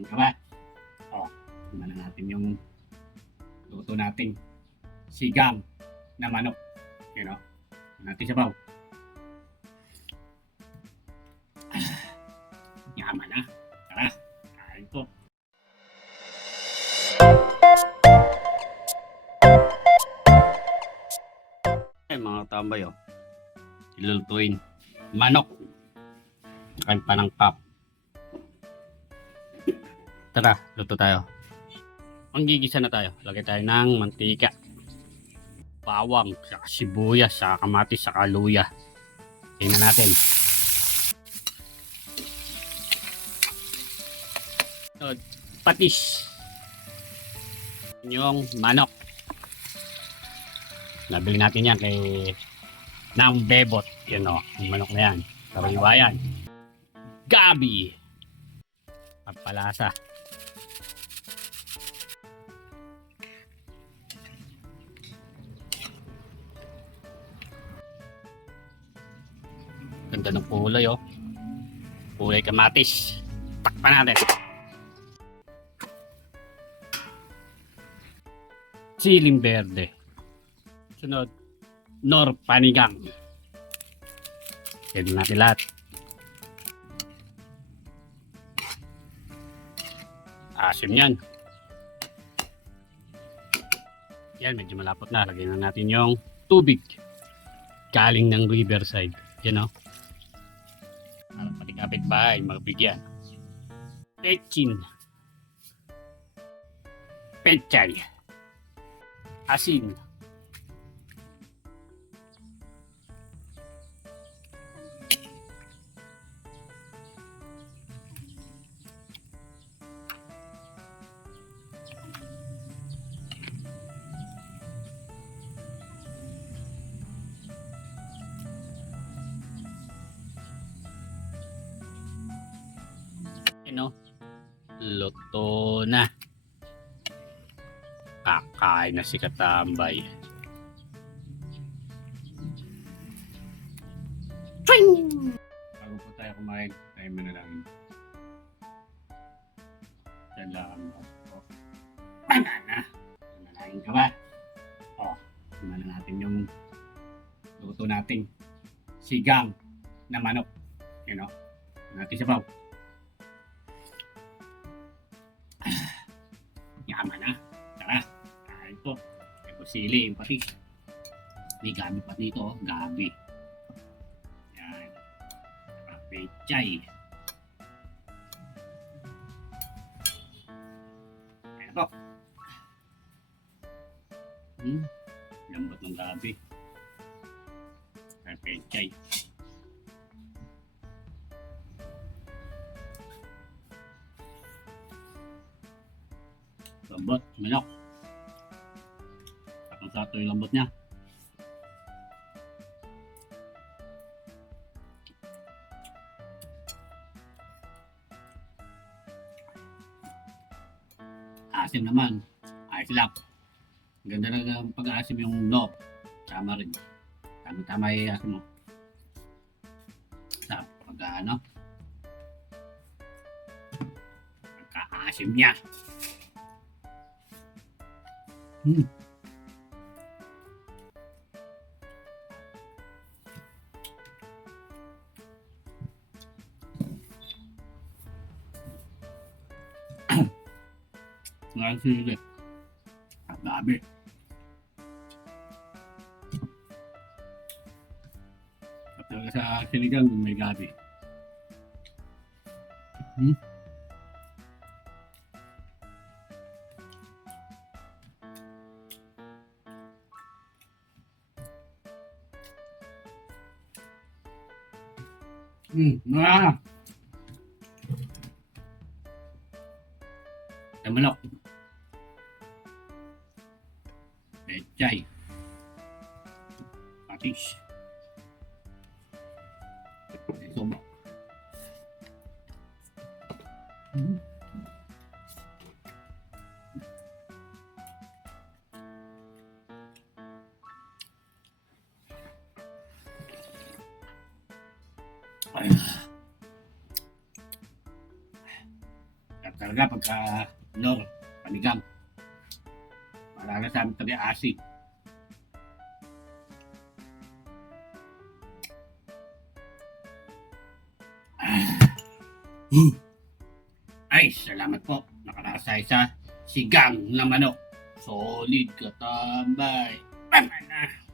Nananahin ka ba? O, tingnan na natin yung luto nating sigang na manok. You know? Natin sabaw. Yaman na. Tara, kain po. Mga tambay, ilulutuin. Manok. Kain pa ng pap. Tara, luto tayo. Manggigisa na tayo. Lagay tayo ng mantika, bawang, saka sibuyas, saka kamatis, saka luya. Tingnan natin. So, patis. Yung manok. Nabili natin yan kay Nang Bebot. Yun yung manok na yan. Kariwa yan. Gabi. Pagpalasa. Ganda ng kulay, kulay kamatis. Takpan natin. Siling berde. Sunod, Nor Panigang. Pwede natin lahat. Asim yan. Yan, medyo malapot na. Lagyan na natin yung tubig. Galing ng riverside. Yan para pati kapitbahay magbigyan. Petchin. Petchay. Asin. Luto na. Kakain na si Katambay. Twing! Bago po tayo kumain, tayo manalangin. Diyan lang ako. Banana! Manalangin ka ba? Tingnan natin yung luto nating sigang na manok. You know? Natin sabaw. Yaman na. Tara, kain po. May kusili, yung patis. May gabi pa dito, gabi. Yan. Pechay. Ayan po. Lambot ng gabi. Pechay. Lambot, manok. Sakang sato yung lambot niya. Asim naman. Ayos lang. Ganda na pag-aasim yung Nor. Tama rin. Tama-tama yung asim mo. Sa pagka-asim niya. Ngayon sili. At gabi. At talaga sa sinigang may gabi. Ang manok. Pechay. Patis. Soba. Talaga pagka nor, panigang. Para sa amin talaga asin. Ay, salamat po. Nakarasay sa sigang na manok. Solid katambay. Tama na.